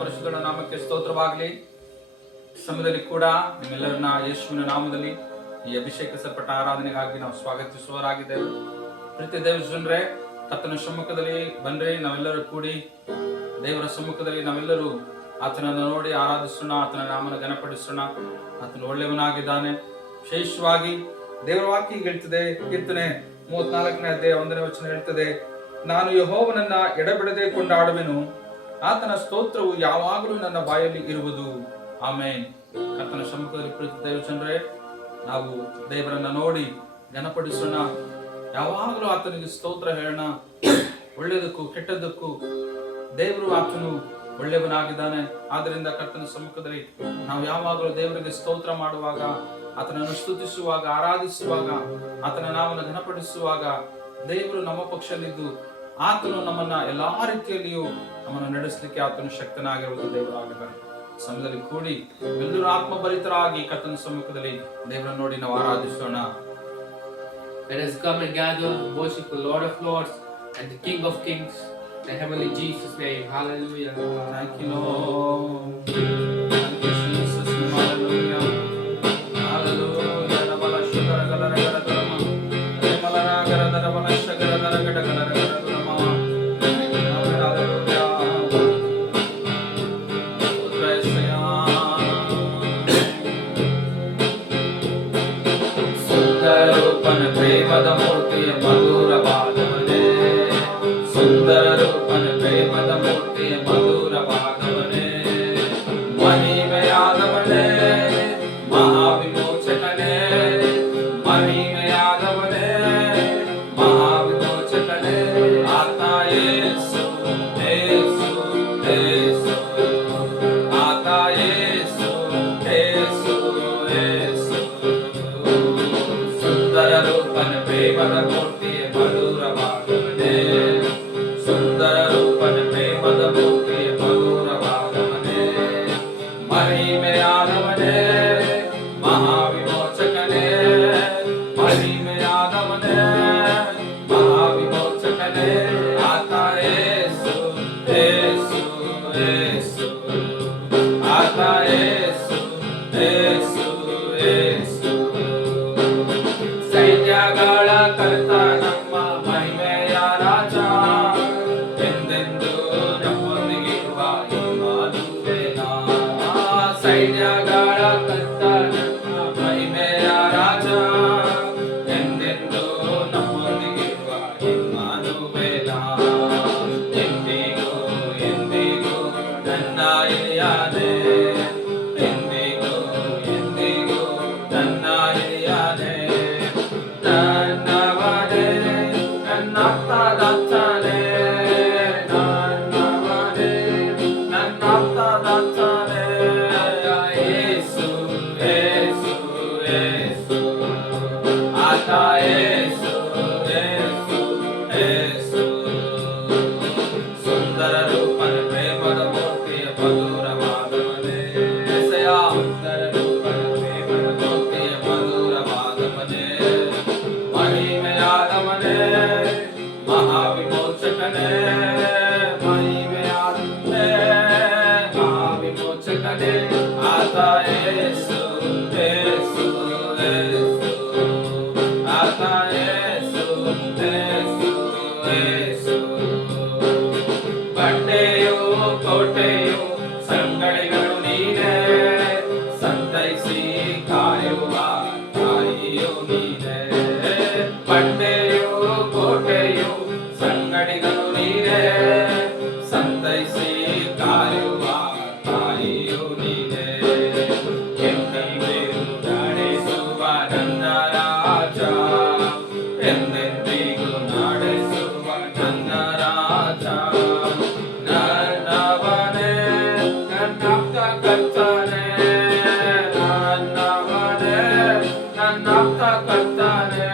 ಪರಿಶುದ್ಧ ನಾಮಕ್ಕೆ ಸ್ತೋತ್ರವಾಗಲಿ. ಸಮಯದಲ್ಲಿ ಕೂಡ ನಿಮ್ಮೆಲ್ಲರನ್ನ ಯೇಸುವಿನ ನಾಮದಲ್ಲಿ ಈ ಅಭಿಷೇಕಿಸಲ್ಪಟ್ಟ ಆರಾಧನೆಗಾಗಿ ನಾವು ಸ್ವಾಗತಿಸುವರಾಗಿದ್ದೇವೆ. ಪ್ರೀತಿ ದೇವಜನರೇ, ಕರ್ತನ ಸಮ್ಮುಖದಲ್ಲಿ ಬನ್ರಿ, ನಾವೆಲ್ಲರೂ ಕೂಡಿ ದೇವರ ಸಮ್ಮುಖದಲ್ಲಿ ನಾವೆಲ್ಲರೂ ಆತನನ್ನು ನೋಡಿ ಆರಾಧಿಸೋಣ, ಆತನ ನಾಮನ ಘನಪಡಿಸೋಣ. ಆತನು ಒಳ್ಳೆಯವನಾಗಿದ್ದಾನೆ. ವಿಶೇಷವಾಗಿ ದೇವರ ವಾಕ್ಯ ಹೇಳ್ತದೆ, ಕೀರ್ತನೆ 34ನೇ ಅಧ್ಯಾಯ 1ನೇ ವಚನ ಹೇಳ್ತದೆ, ನಾನು ಯೆಹೋವನನ್ನ ಎಡೆಬಿಡದೆ ಕೊಂಡಾಡುವೆನು, ಆತನ ಸ್ತೋತ್ರವು ಯಾವಾಗಲೂ ನನ್ನ ಬಾಯಲ್ಲಿ ಇರುವುದು. ಆಮೇನ್. ಕರ್ತನ ಸಮ್ಮುಖದಲ್ಲಿ ಪ್ರೀತಿ ದೇವಜನರೇ, ನಾವು ದೇವರನ್ನ ನೋಡಿ ಘನಪಡಿಸೋಣ, ಯಾವಾಗಲೂ ಆತನಿಗೆ ಸ್ತೋತ್ರ ಹೇಳೋಣ. ಒಳ್ಳೆಯದಕ್ಕೂ ಕೆಟ್ಟದ್ದಕ್ಕೂ ದೇವರು ಆತನು ಒಳ್ಳೆಯವನಾಗಿದ್ದಾನೆ. ಆದ್ದರಿಂದ ಕರ್ತನ ಸಮ್ಮುಖದಲ್ಲಿ ನಾವು ಯಾವಾಗಲೂ ದೇವರಿಗೆ ಸ್ತೋತ್ರ ಮಾಡುವಾಗ, ಆತನನ್ನು ಸ್ತುತಿಸುವಾಗ, ಆರಾಧಿಸುವಾಗ, ಆತನ ನಾಮವನ್ನು ಘನಪಡಿಸುವಾಗ ದೇವರು ನಮ್ಮ ಪಕ್ಷದಲ್ಲಿದ್ದು ಆತನು ನಮ್ಮನ್ನ ಎಲ್ಲಾ ರೀತಿಯಲ್ಲಿಯೂ ನಮ್ಮನ್ನು ನಡೆಸಲಿಕ್ಕೆ ಆತನು ಶಕ್ತನಾಗಿರುವುದು ದೇವರಾಗಿದ್ದಾನೆ. ಸಮಯದಲ್ಲಿ ಕೂಡಿ ಎಲ್ಲರೂ ಆತ್ಮಭರಿತರಾಗಿ ಕರ್ತನ ಸಮ್ಮುಖದಲ್ಲಿ ದೇವರನ್ನು ನೋಡಿ ನಾವು ಆರಾಧಿಸೋಣ. Let us come and gather, worship the Lord of Lords and the King of Kings, the heavenly Jesus' name. Hallelujah. Thank you, Lord. Thank you, Jesus. Hallelujah. Hallelujah. Nabala shagara galara gara garama. Nabala gara dara bala shagara dara gada galara gara garama. Hallelujah. Udrasya. Sundarupan premada murtiya madhura bhagavane. Sundarupan premada murtiya madhura bhagavane. Mahimeyadavane, mahavimochakane. Mahimeyadavane, mahavimochakane. Ata Yesu, Yesu, Yesu. Ata Yesu, Yesu, Yesu. Sundarupan premada murtiya madhura bhagavane. Sundarupan premada murtiya madhura bhagavane. Mahimeyadavane, mahavimochakane. Mahimeyadavane, mahavimochakane. Ata Yesu, Yesu, Yesu. Ata Yesu, Yesu, Yesu. ಸೈನ್ಯಗಳ ಕರ್ತ ನಮ್ಮ ಮಹಿಮೆಯ ರಾಜ, ಎಂದೆಂದು ನಮ್ಮೊಂದಿಗಿರುವ ಇಮ್ಮಾನುವೇಲ. ಸೈನ್ಯಗಳ ಕರ್ತ ನಮ್ಮ ಮಹಿಮೆಯ ರಾಜ, ಎಂದೆಂದು ನಮ್ಮೊಂದಿಗಿರುವ ಇಮ್ಮಾನುವೇಲ. ಎಂದಿಗೂ ಎಂದಿಗೂ ನನ್ನ ಹಿರಿಯನೇ, ಎಂದಿಗೂ ಎಂದಿಗೂ ನನ್ನ ಹಿರಿಯನೇ. ನನ್ನವನೇ, ನನ್ನಾಪ್ತದಾತನೇ, ನನ್ನವನೇ, ನನ್ನಾಪ್ತದಾತನೇ. ಯೇಸು, ಯೇಸು, ಯೇಸು. ಆತ ಯೇಸು, ಯೇಸು, ಯೇಸು. ಸುಂದರ ರೂಪನ ಪ್ರೇಮದ ಮೂರ್ತಿಯ ಮಧುರವಾದವನೇ. ಎಸೆಯ ಸುಂದರ ರೂಪನ ಪ್ರೇಮದ ಮೂರ್ತಿಯ ಮಧುರವಾದವನೇ. ಮಹಿಮೆಯಾದವನೇ, ಮಹಾವಿಮೋಚಕನೇ. ಮಹಿಮೆಯಾದವನೇ, ಮಹಾವಿಮೋಚಕನೇ. ಆತ ಯೇಸು, ಯೇಸು, ಯೇಸು. ಆತ ಯೇಸು, ಯೇಸು, ಯೇಸು. ಬಂಡೆಯು ಕೋಟೆಯು ಸಂಗಡಿಗಳು ನೀನೇ, ಸಂತೈಸಿ ಕಾಯುವ ತಾಯಿಯು ನೀನೇ. ಬಂಡೆಯು ಕೋಟೆಯು ಸಂಗಡಿಗಳು ನೀನೇ, ಸಂತೈಸಿ ಕಾಯುವ ತಾಯಿಯು ನೀನೇ. ಎಂದೆಂದಿಗೂ ನಡೆಸುವ ನನ್ನ ರಾಜ, ಎಂದೆಂದಿಗೂ ನಡೆಸುವ ನನ್ನ ರಾಜ. ನನ್ನವನೇ, ನನ್ನಾಪ್ತ ಕರ್ತನೇ, ನನ್ನವನೇ, ನನ್ನಾಪ್ತ ಕರ್ತನೇ.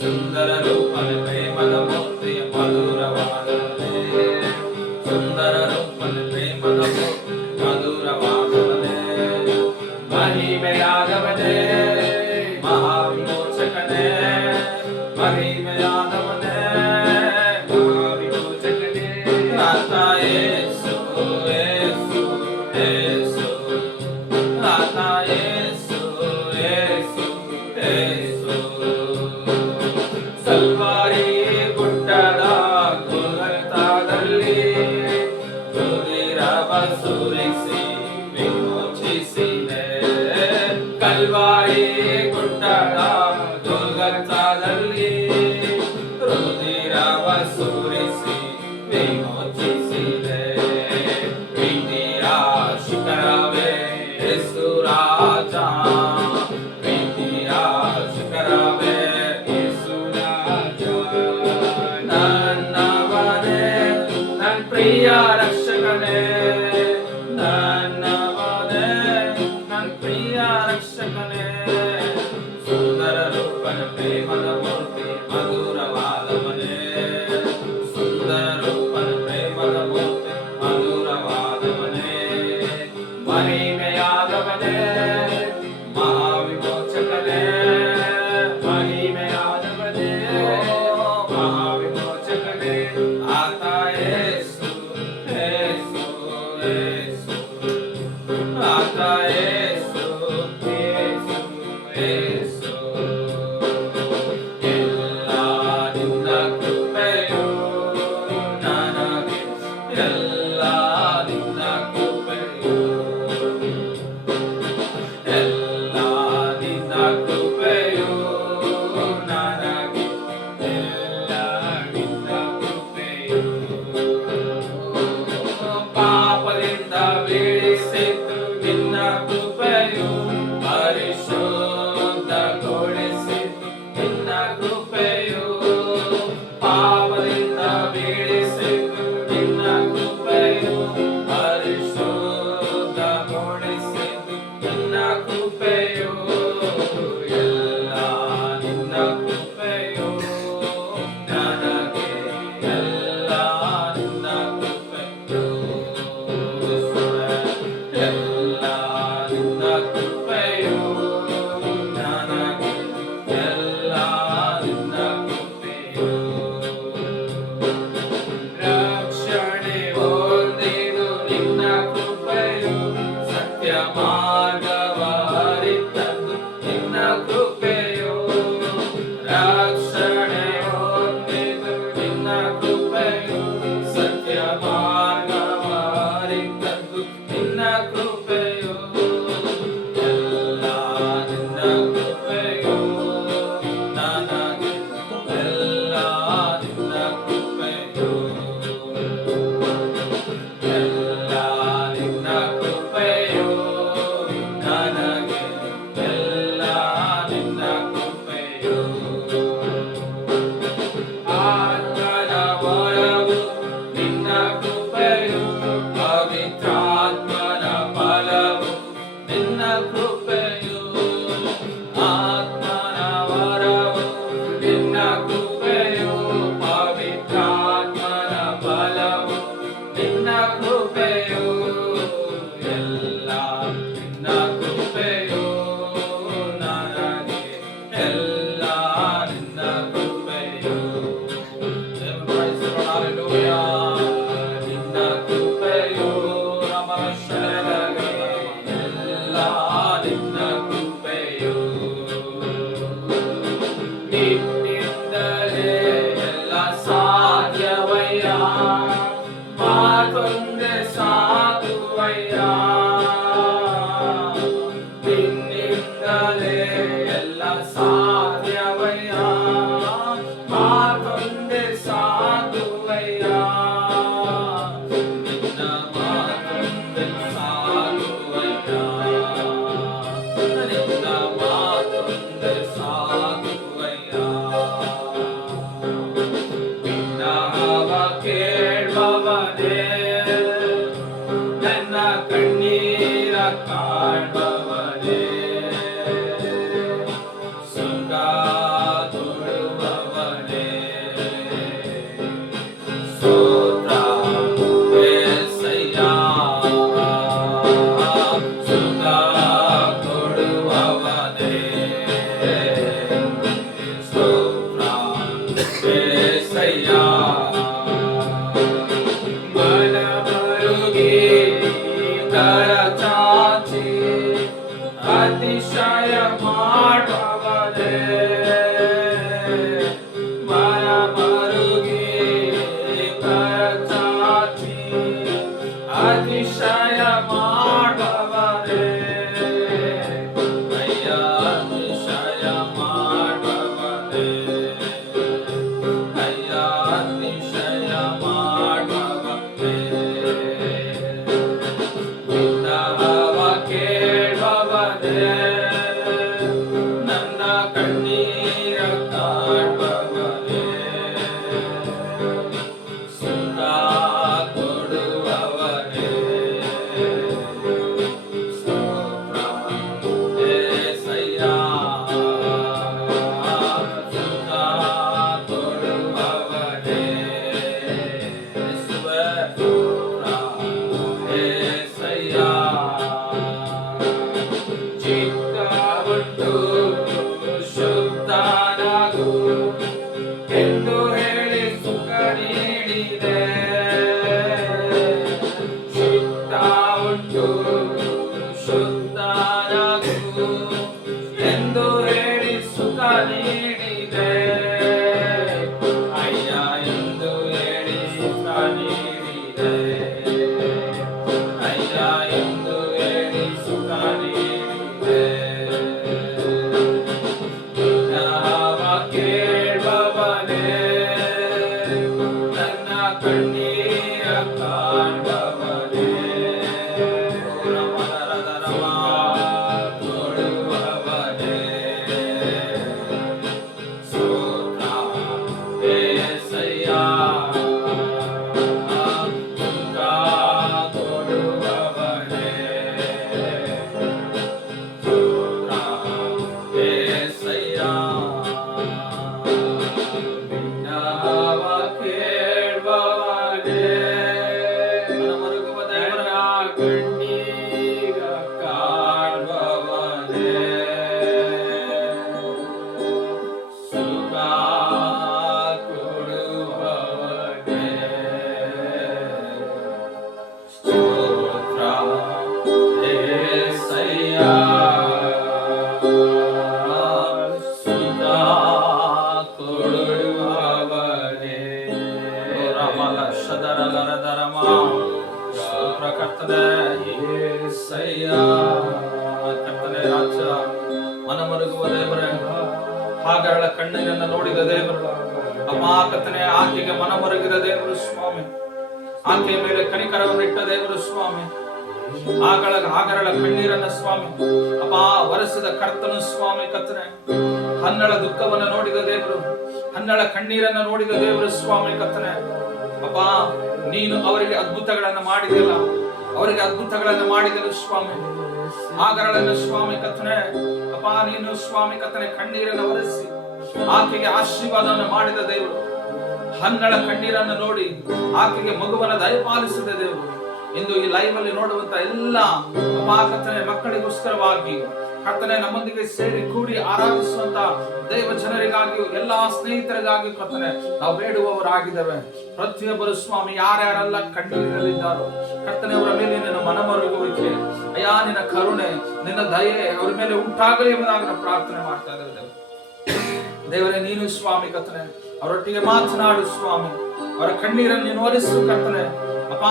ಸುಂದರ ರೂಪನ ಪ್ರೇಮದ ಮೂರ್ತಿಯ ಮಧುರವಾದವನೇ. ಸುಂದರ ರೂಪನ ಪ್ರೇಮದ ಮೂರ್ತಿ ಮಧುರವಾದವನೇ. ಮಹಿಮೆಯಾದವನೇ, ಮಹಾವಿಮೋಚಕನೇ. ಮಹಿಮೆಯಾದವನೇ, ಮಹಾವಿಮೋಚಕನೇ. ಆತ ಯೇಸು, ಯೇಸು. ಸುರಿಸಿ ವಿಮೋಚಿಸಿದೆ. ಕಲ್ವಾರಿ ಗುಡ್ಡದ ಗೋಲ್ಗೊಥಾದಲ್ಲಿ ರುಧಿರವ ಸುರಿಸಿ ವಿಮೋಚಿಸಿದೆ. ಪ್ರೀತಿಯ ಶಿಖರವೇ ಯೇಸು ರಾಜ, ಪ್ರೀತಿಯ ಶಿಖರವೇ ಯೇಸು ರಾಜ. ನನ್ನವನೇ ನನ್ನ ಪ್ರಿಯ ರಕ್ಷಕನೇ, ನನ್ನವನೇ ನನ್ನ ಪ್ರಿಯ ರಕ್ಷಕನೇ. ಸುಂದರ ರೂಪನ ಪ್ರೇಮದ ಮೂರ್ತಿ ಮಧುರವಾದವನೇ, ಸುಂದರ ರೂಪನ ಪ್ರೇಮದ ಮೂರ್ತಿ ಮಧುರವಾದವನೇ. ಮಹಿಮೆಯಾದವನೇ ಮಹಾವಿಮೋಚಕನೇ, ಮಹಿಮೆಯಾದವನೇ ಮಹಾವಿಮೋಚಕನೇ. ಆತ ಯೇಸು ಯೇಸು ಯೇಸು, ಆತ ಯೇಸು ಯೇಸು ಯೇಸು. ಎಲ್ಲ ನಿನ್ನ ಕೃಪೆಯು ನನಗೆ, ಎಲ್ಲ ನಿನ್ನ ಕೃಪೆಯು, ಎಲ್ಲ ನಿನ್ನ ಕೃಪೆಯು ನನಗೆ, ಎಲ್ಲ ನಿನ್ನ ಕೃಪೆಯು. ಪಾಪದಿಂದ ಬಿಡಿಸಿತು ನಿನ್ನ ಕೃಪೆಯು, ಪರಿಶುದ್ಧಗೊಳಿಸಿತು ನಿನ್ನ ಕೃಪೆಯು. ಪಾಪದಿಂದ ಬಿಡಿಸಿತು ನಿನ್ನ ಕೃಪೆಯು, ಪರಿಶುದ್ಧಗೊಳಿಸಿತು ನಿನ್ನ ಕೃಪೆಯು. ಎಲ್ಲ ನಿನ್ನ ಕೃಪೆಯು ನನಗೆ, ಎಲ್ಲ ನಿನ್ನ ಕೃಪೆಯು. ಎಲ್ಲ ನಿನ್ನ ಕೃಪೆಯು ನನಗೆ, ಎಲ್ಲ ನಿನ್ನ ಕೃಪೆಯು. ರಕ್ಷಣೆ ಹೊಂದಿದು ನಿನ್ನ ಕೃಪೆಯು, ಸತ್ಯ ಮಾರ್ಗವ ಅರಿತದ್ದು ನಿನ್ನ ಕೃಪೆಯು. ರಕ್ಷಣೆ ಹೊಂದಿದು ನಿನ್ನ ಕೃಪೆಯು, ಸತ್ಯ ಮಾರ್ಗವ ಅರಿತದ್ದು ನಿನ್ನ ಕೃಪೆಯು. ಎಲ್ಲ ನಿನ್ನ ಕೃಪೆಯು ನನಗೆ, ಎಲ್ಲ ನಿನ್ನ ಕೃಪೆಯು. ಎಲ್ಲ ನಿನ್ನ ಕೃಪೆಯು ನನಗೆ, ಎಲ್ಲ ನಿನ್ನ ಕೃಪೆಯು. ಆತ್ಮನ ವರವು ನಿನ್ನ ಕೃಪೆಯು, ಪವಿತ್ರಾತ್ಮನ ಫಲವು ನಿನ್ನ ಕೃಪೆಯು. ಆತ್ಮನ ವರವು ನಿನ್ನ ಕೃಪೆಯು, ಪವಿತ್ರಾತ್ಮನ ಫಲವು ನಿನ್ನ ಕೃಪೆಯು. ಎಲ್ಲ ನಿನ್ನ ಕೃಪೆಯು ನನಗೆ, ಎಲ್ಲ ನಿನ್ನ ಕೃಪೆಯು. Hallelujah. ನಿನ್ನ ಕೃಪೆಯು ನಮಃಶರಣಗೆ, ಎಲ್ಲ ನಿನ್ನ ಕೃಪೆಯು. ನಿನ್ನಿಂದಲೇ ಎಲ್ಲ ಸಾಧ್ಯವಯ್ಯ, ಮಾತೊಂದೇ ಸಾಧುವಯ್ಯ. ನಿನ್ನಿಂದಲೇ ಎಲ್ಲ ಸಾಧ್ಯವಯ್ಯ, ಮಾತೊಂದೇ ಸಾಧುವಯ್ಯ. ನಿನ್ನ ಮಾತೊಂದೇ ಸಾಧುವಯ್ಯ, ನಿನ್ನ ಮಾತೊಂದೇ ಸಾಧುವಯ್ಯ. ನಿನ್ನವ ಕೇಳುವವನೇ, ನನ್ನ ಕಣ್ಣೀರ ಕಾಣುವವನೇ. ಸುಖ ತೊಡುವವನೇ, ಸ್ತೋತ್ರ యేసయ్యಾ. ಸುಖ ಕೊಡುವವನೇ, ಸ್ತೋತ್ರ యేసయ్యಾ. ಮನ ಮರುಗಿ ಕರ ಚಾಚಿ ಅತಿಶಯ ಮಾಡುವವನೇ, ಮನ ಮರುಗಿ ಕರ ಚಾಚಿ ಅತಿಶಯ ಮಾಡುವವರೇ, ಅಯ್ಯ ಅತಿಶಯ ಮಾಡುವವರೇ, ಅಯ್ಯ ಅತಿಶಯ ಮಾಡುವವರೇ, ವಿನ್ನಹವ ಕೇಳುವವರೇ, ನನ್ನ ಕಣ್ಣೀರ ಕಾಣುವವರೇ, ಸುಖ ಕೊಡುವವರೇ, ಸ್ತೋತ್ರ యేసయ్యಾ, ಸುಖ ಕೊಡುವವರೇ, ಯೇಸುವೇ ಸ್ತೋತ್ರ యేసయ్ಯಾ, ಚಿತ್ತವುಂಟು ಶುದ್ಧನಾಗು ಎಂದು ಹೇಳಿ ಸುಖ ನೀಡಿದೆ, ಚಿತ್ತವುಂಟು ಶುದ್ಧನಾಗು ಎಂದು ಹೇಳಿ ಸುಖ ನೀಡಿದೆ, ಅಯ್ಯ ಎಂದು ಹೇಳಿ ಸುಖ ನೀಡಿದೆ, ಅಯ್ಯ ಎಂದು ಹೇಳಿ ಸುಖ ನೀಡಿದೆ, ವಿನ್ನಹವ ಕೇಳುವವನೇ, ನನ್ನ ಕಣ್ಣೀರ ಕಾಣುವವನೇ, ರಮರದರಮ ಕೊಡುವವನೇ, ಸ್ತೋತ್ರ యేసయ్యಾ, ಸುಖ ಕೊಡುವವನೇ, ಸ್ತೋತ್ರ యేసయ్యಾ, ವಿನ್ನಹವ ಕೇಳುವವನೇ, ಮನಮರುಗುವ ದೇವರ ಕಣ್ಣೀರ ಕಾಣುವವನೇ, ಸುಖ ಕೊಡುವವನೇ, ಸ್ತೋತ್ರ యేసయ్యಾ, ಸುಖ ಕೊಡುವವನೇ, ರಮಲ ಶದರಲರದರಮ, ಸ್ತೋತ್ರ ಕರ್ತನೇ యేಸయ్ಯಾ, ಕರ್ತನೇ ರಾಜ, ಮನಮರುಗುವ ದೇವರೇ, ಹಾಗರಳ ಕಣ್ಣೀರನ್ನು ನೋಡಿದ ದೇವರು, ಅಮ್ಮ ಕರ್ತನೇ ಆಕೆಗೆ ಮನಮರುಗಿದ ದೇವರು ಸ್ವಾಮಿ, ಆಕೆಯ ಮೇಲೆ ಕನಿಕರವನ್ನು ಇಟ್ಟ ದೇವರು ಸ್ವಾಮಿ, ಹಾಗರಳ ಕಣ್ಣೀರನ್ನ ಸ್ವಾಮಿ ಅಪ್ಪ ವರಸದ ಕರ್ತನು ಸ್ವಾಮಿ ಕರ್ತನೆ, ಹನ್ನಳ ದುಃಖವನ್ನು ನೋಡಿದ ದೇವರು, ಹನ್ನಳ ಕಣ್ಣೀರನ್ನ ನೋಡಿದ ದೇವರು ಸ್ವಾಮಿ ಕರ್ತನೆ, ಅಪ್ಪ ನೀನು ಅವರಿಗೆ ಅದ್ಭುತಗಳನ್ನು ಮಾಡಿದೆಯಲ್ಲ, ಅವರಿಗೆ ಅದ್ಭುತಗಳನ್ನು ಮಾಡಿದೆನು ಸ್ವಾಮಿ, ಹಾಗರಳನ್ನು ಸ್ವಾಮಿ ಕರ್ತನೆ, ಅಪ್ಪ ನೀನು ಸ್ವಾಮಿ ಕರ್ತನೆ ಕಣ್ಣೀರನ್ನು ಒರೆಸಿ ಆಕೆಗೆ ಆಶೀರ್ವಾದವನ್ನು ಮಾಡಿದ ದೇವರು, ಹನ್ನಳ ಕಣ್ಣೀರನ್ನು ನೋಡಿ ಆಕೆಗೆ ಮಗುವನ್ನು ದಯಪಾಲಿಸಿದ ದೇವರು, ಇಂದು ಈ ಲೈವ್ ಅಲ್ಲಿ ನೋಡುವಂತ ಎಲ್ಲ ಅಪ್ಪ ಕರ್ತನೆ ಮಕ್ಕಳಿಗೋಸ್ಕರವಾಗಿ ಕರ್ತನೆ ನಮ್ಮೊಂದಿಗೆ ಸೇರಿ ಕೂಡಿ ಆರಾಧಿಸುವಂತ ದೈವ ಜನರಿಗಾಗಿಯೂ ಎಲ್ಲಾ ಸ್ನೇಹಿತರಿಗಾಗಿಯೂ ಕರ್ತನೆ ನಾವು ಬೇಡುವವರಾಗಿದ್ದೇವೆ. ಪ್ರತಿಯೊಬ್ಬರು ಸ್ವಾಮಿ ಯಾರ್ಯಾರೆಲ್ಲ ಕಣ್ಣೀರಲ್ಲಿದ್ದಾರೋ ಕರ್ತನೆ ಅವರ ಮೇಲೆ ನಿನ್ನ ಮನಮರುಗುವಿಕೆ, ಅಯ್ಯ ನಿನ್ನ ಕರುಣೆ ನಿನ್ನ ದಯೆ ಅವರ ಮೇಲೆ ಉಂಟಾಗಲಿ ಎಂಬುದಾಗಿ ನಾವು ಪ್ರಾರ್ಥನೆ ಮಾಡ್ತಾ ಇದ್ದೇವೆ. ದೇವರೇ ನೀನು ಸ್ವಾಮಿ ಕರ್ತನೆ ಅವರೊಟ್ಟಿಗೆ ಮಾತನಾಡು ಸ್ವಾಮಿ, ಅವರ ಕಣ್ಣೀರನ್ನು ನೀನು ಒರೆಸು ಕರ್ತನೆ. ಅಪ್ಪ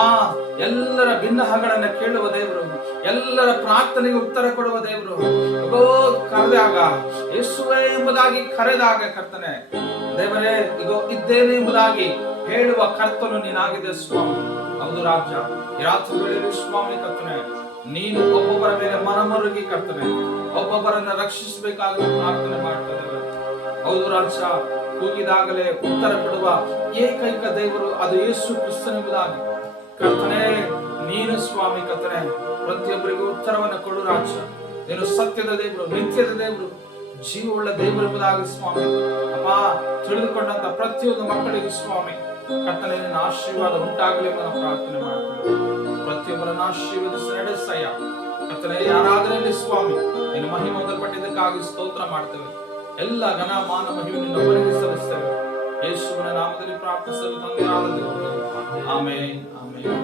ಎಲ್ಲರ ಭಿನ್ನಹಗಳನ್ನ ಕೇಳುವ ದೇವರು, ಎಲ್ಲರ ಪ್ರಾರ್ಥನೆಗೆ ಉತ್ತರ ಕೊಡುವ ದೇವರು, ಕರೆದಾಗ ಯೇಸುವೇ ಎಂಬುದಾಗಿ ಕರೆದಾಗ ಕರ್ತನೆ ದೇವರೇ ಇಗೋ ಇದ್ದೇನೆ ಎಂಬುದಾಗಿ ಹೇಳುವ ಕರ್ತನು ನೀನಾಗಿದೆ ಸ್ವಾಮಿ. ಹೌದು ರಾಜ್ಯ, ಈ ರಾತ್ರಿ ವೇಳೆಯಲ್ಲಿ ಸ್ವಾಮಿ ಕರ್ತನೆ ನೀನು ಒಬ್ಬೊಬ್ಬರ ಮೇಲೆ ಮನಮರುಗಿ ಕರ್ತನೆ ಒಬ್ಬೊಬ್ಬರನ್ನ ರಕ್ಷಿಸಬೇಕಾಗಿ ಪ್ರಾರ್ಥನೆ ಮಾಡ್ತಾ ಇದ್ದೇವೆ. ಹೌದು ರಾಜ್ಯ, ಕೂಗಿದಾಗಲೇ ಉತ್ತರ ಕೊಡುವ ಏಕೈಕ ದೇವರು ಅದು ಯೇಸು ಕ್ರಿಸ್ತನೆಂಬುದಾಗಿ ಕರ್ತನೆ ನೀನು ಸ್ವಾಮಿ ಕರ್ತನೆ ಪ್ರತಿಯೊಬ್ಬರಿಗೂ ಉತ್ತರವನ್ನು ಕೊಡು ರಾಜ್ಯ. ನೀನು ಸತ್ಯದ ದೇವರು, ನಿತ್ಯದ ದೇವರು, ಜೀವವುಳ್ಳ ದೇವರು ಎಂಬುದಾಗಿ ಸ್ವಾಮಿ ಅಪ್ಪ ತಿಳಿದುಕೊಂಡಂತ ಪ್ರತಿಯೊಂದು ಮಕ್ಕಳಿಗೂ ಸ್ವಾಮಿ ಕರ್ತನೆ ನಿನ್ನ ಆಶೀರ್ವಾದ ಉಂಟಾಗಲಿ ಎಂಬ ಪ್ರಾರ್ಥನೆ ಮಾಡ್ತೇವೆ. ಪ್ರತಿಯೊಬ್ಬರನ್ನು ಆಶೀರ್ವದಿಸಿ ನಡೆಸಯ್ಯ ಕರ್ತನೆ. ಆರಾಧನೆಯಲ್ಲಿ ಸ್ವಾಮಿ ನಿನ್ನ ಮಹಿಮೆ ಹೊಂದಲ್ಪಟ್ಟಿದ್ದಕ್ಕಾಗಿ ಸ್ತೋತ್ರ ಮಾಡ್ತೇವೆ. ಎಲ್ಲ ಘನ ಮಾನ ಮಹಿಮೆ ನಿನ್ನೊಬ್ಬರಿಗೆ ಸಲ್ಲಿಸ್ತೇವೆ. ಯೇಸುವಿನ ನಾಮದಲ್ಲಿ ಪ್ರಾರ್ಥಿಸಲು ತಂದೆಯಾದ ದೇವರೇ, ಆಮೆನ್ ಆಮೆನ್.